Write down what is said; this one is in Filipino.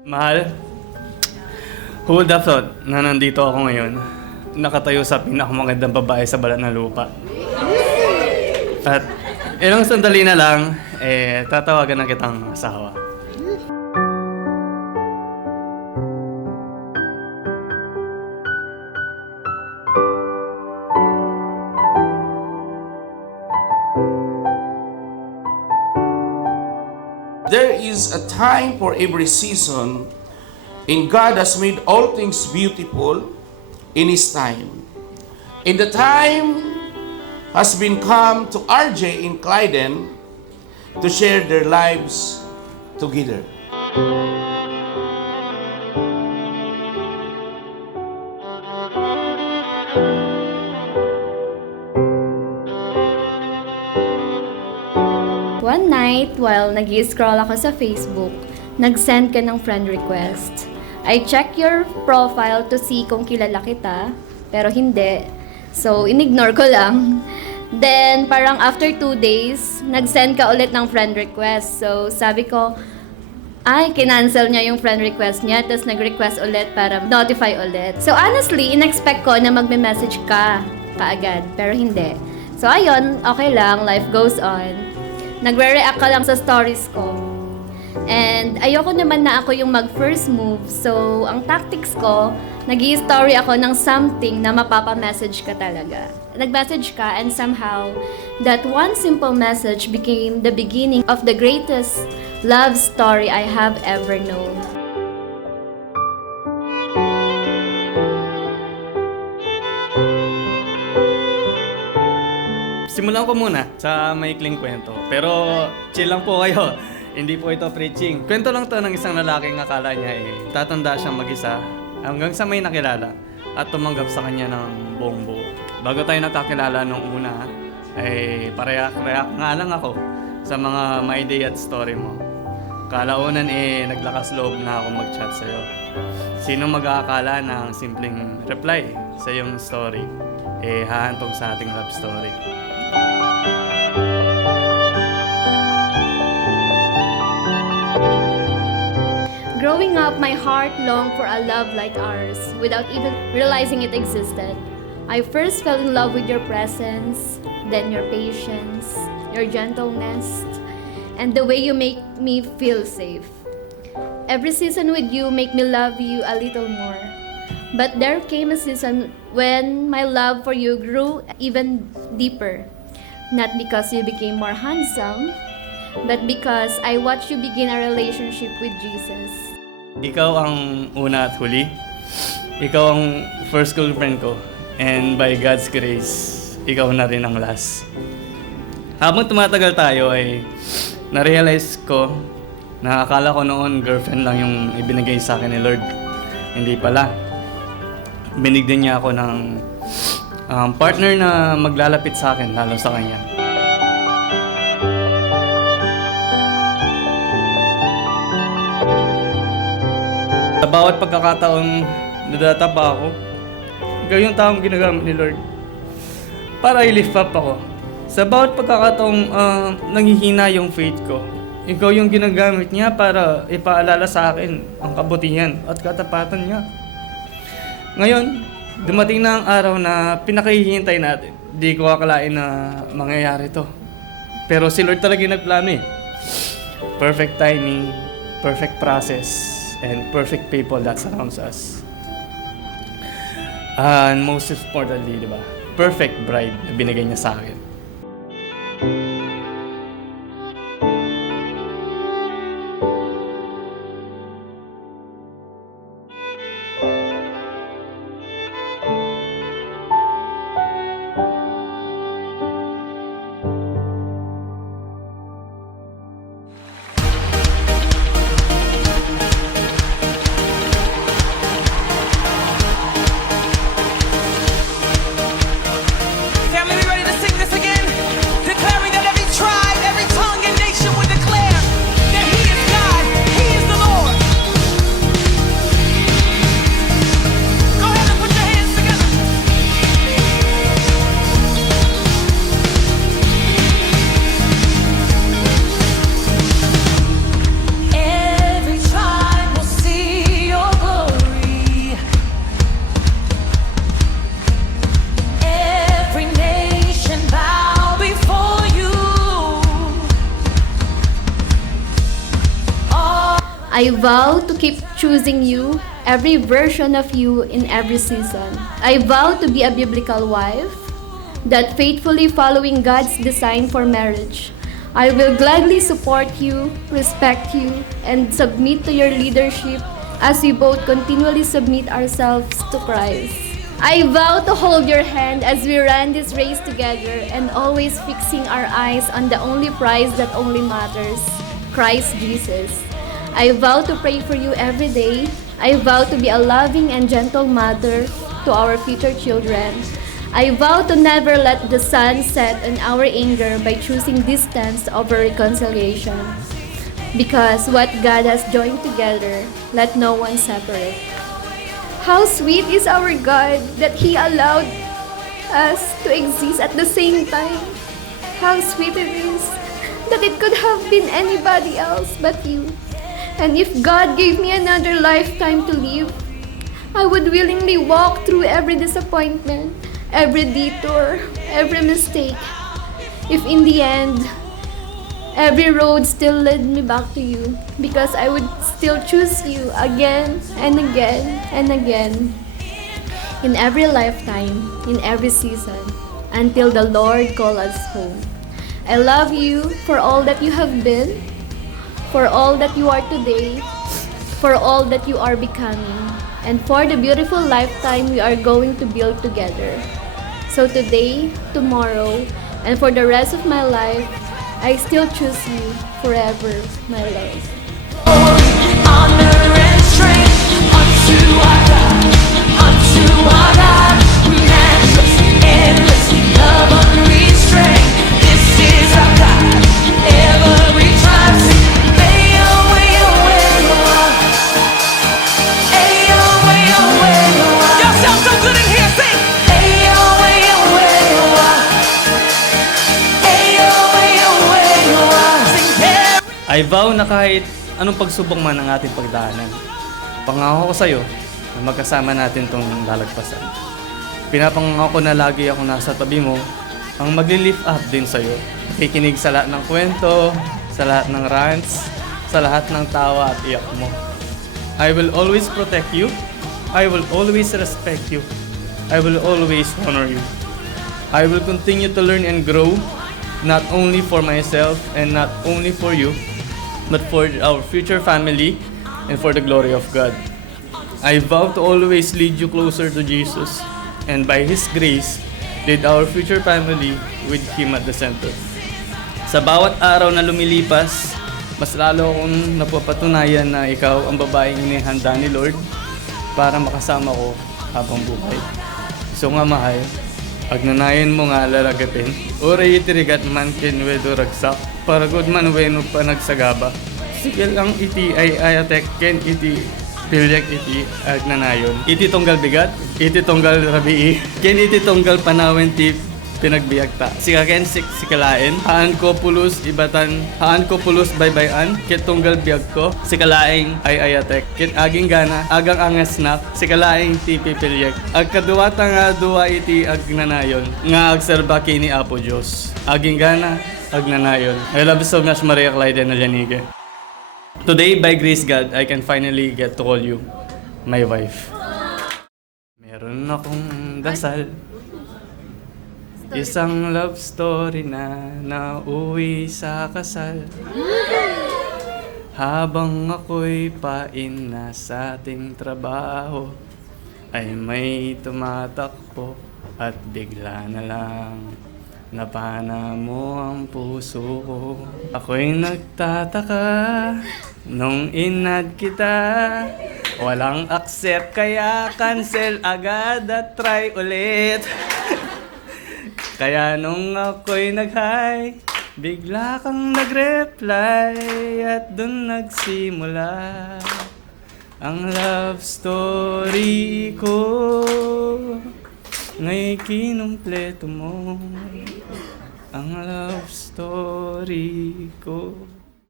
Mahal, who would have thought na nandito ako ngayon, nakatayo sa pinakamagandang babae sa balat ng lupa. At ilang sandali na lang, tatawagan na kitang asawa. There is a time for every season, and God has made all things beautiful in His time. And the time has been come to RJ and Clyden to share their lives together. One night, while nag-i-scroll ako sa Facebook, nag-send ka ng friend request. I check your profile to see kung kilala kita, pero hindi. So, in-ignore ko lang. Then, parang after 2 days, nag-send ka ulit ng friend request. So, sabi ko, ay, kinancel niya yung friend request niya, tapos nag-request ulit para notify ulit. So, honestly, in-expect ko na magme-message ka kaagad, pero hindi. So, ayun, okay lang, life goes on. Nagre-react ka lang sa stories ko. And ayoko naman na ako yung mag-first move. So, ang tactics ko, nag-i-story ako ng something na mapapa-message ka talaga. Nag-message ka and somehow, that one simple message became the beginning of the greatest love story I have ever known. Simulan ko muna sa maikling kwento. Pero chill lang po kayo. Hindi po ito preaching. Kwento lang to ng isang lalaking akala niya tatanda siyang mag-isa hanggang sa may nakilala at tumanggap sa kanya ng buong buo. Bago tayo nakakilala nung una, pareyak nga lang ako sa mga my day at story mo. Kalaunan naglakas loob na ako mag-chat sa'yo. Sino mag-aakala ng simpleng reply sa iyong story, hahantog sa ating love story. Growing up, my heart longed for a love like ours without even realizing it existed. I first fell in love with your presence, then your patience, your gentleness, and the way you make me feel safe. Every season with you make me love you a little more. But there came a season when my love for you grew even deeper. Not because you became more handsome, but because I watched you begin a relationship with Jesus. Ikaw ang una at huli. Ikaw ang first girlfriend ko. And by God's grace, ikaw na rin ang last. Habang tumatagal tayo na-realize ko na akala ko noon girlfriend lang yung ibinigay sa akin ni Lord. Hindi pala. Binigyan niya ako ng partner na maglalapit sa akin, lalo sa kanya. Sa bawat pagkakataong nadatapa ako, ikaw yung taong ginagamit ni Lord para i-lift up ako. Sa bawat pagkakataong nanghihina yung faith ko, ikaw yung ginagamit niya para ipaalala sa akin ang kabutihan at katapatan niya. Ngayon, dumating na ang araw na pinakahihintay natin. Di ko akalain na mangyayari to. Pero si Lord talaga yung nagplano Perfect timing, perfect process, and perfect people that surrounds us. And most importantly, di ba? Perfect bride na binigay niya sa akin. Family, we ready to sing this again? I vow to keep choosing you, every version of you in every season. I vow to be a biblical wife, that faithfully following God's design for marriage. I will gladly support you, respect you, and submit to your leadership as we both continually submit ourselves to Christ. I vow to hold your hand as we run this race together and always fixing our eyes on the only prize that only matters, Christ Jesus. I vow to pray for you every day. I vow to be a loving and gentle mother to our future children. I vow to never let the sun set on our anger by choosing distance over reconciliation. Because what God has joined together, let no one separate. How sweet is our God that He allowed us to exist at the same time. How sweet it is that it could have been anybody else but you. And if God gave me another lifetime to live, I would willingly walk through every disappointment, every detour, every mistake. If in the end, every road still led me back to you, because I would still choose you again and again and again. In every lifetime, in every season, until the Lord call us home. I love you for all that you have been, for all that you are today, for all that you are becoming, and for the beautiful lifetime we are going to build together. So today, tomorrow, and for the rest of my life, I still choose you forever, my love. Honor and strength unto our God, matchless, endless, love unrestrained. This is our God, every tribe sing. Y'all sound so good in here, sing. I vow na kahit anong pagsubok man ang ating pagdaanan, pangako ko sa'yo na magkasama natin itong lalagpasan. Pinapangako ko na lagi ako nasa tabi mo, ang magli-lift up din sa'yo. Kikinig sa lahat ng kwento, sa lahat ng rants, sa lahat ng tawa at iyak mo. I will always protect you. I will always respect you. I will always honor you. I will continue to learn and grow, not only for myself and not only for you, but for our future family and for the glory of God. I vow to always lead you closer to Jesus, and by His grace, lead our future family with Him at the center. Sa bawat araw na lumilipas, mas lalo akong napapatunayan na ikaw ang babaeng inihanda ni Lord para makasama ko habang buhay. So nga mahal, agnanayan mo nga lalagapin. Oray itirigat man kinwedo ragsak, para good man weno pa nagsagaba. Sige lang iti ay ayatek ken iti pilyak iti agnanayon. Iti tonggal bigat, iti tonggal rabii, ken iti tonggal panawen ti pinagbiagta. Sikaken sikalain, haan ko pulus ibatan, haan ko pulus baybayan, ket tonggal biag ko, sikalaing ay ayatek, ket aging gana, agang angasnak, sikalaing ti pipilyak. Agkaduwata nga duwa iti agnanayon, nga agserba kini Apo Diyos. Aging gana, agnanayon. I love you so much, Maria Clyde and Alianige. Today, by grace God, I can finally get to call you my wife. Meron akong dasal, isang love story na nauwi sa kasal. Habang ako'y paina sa ating trabaho, ay may tumatakbo at bigla na lang napana mo ang puso ko. Ako'y nagtataka nung inad kita, walang accept kaya cancel agad at try ulit. Kaya nung ako'y nag-hi, bigla kang nag-reply at dun nagsimula ang love story ko. Ngay'y kinumpleto mo ang love story ko.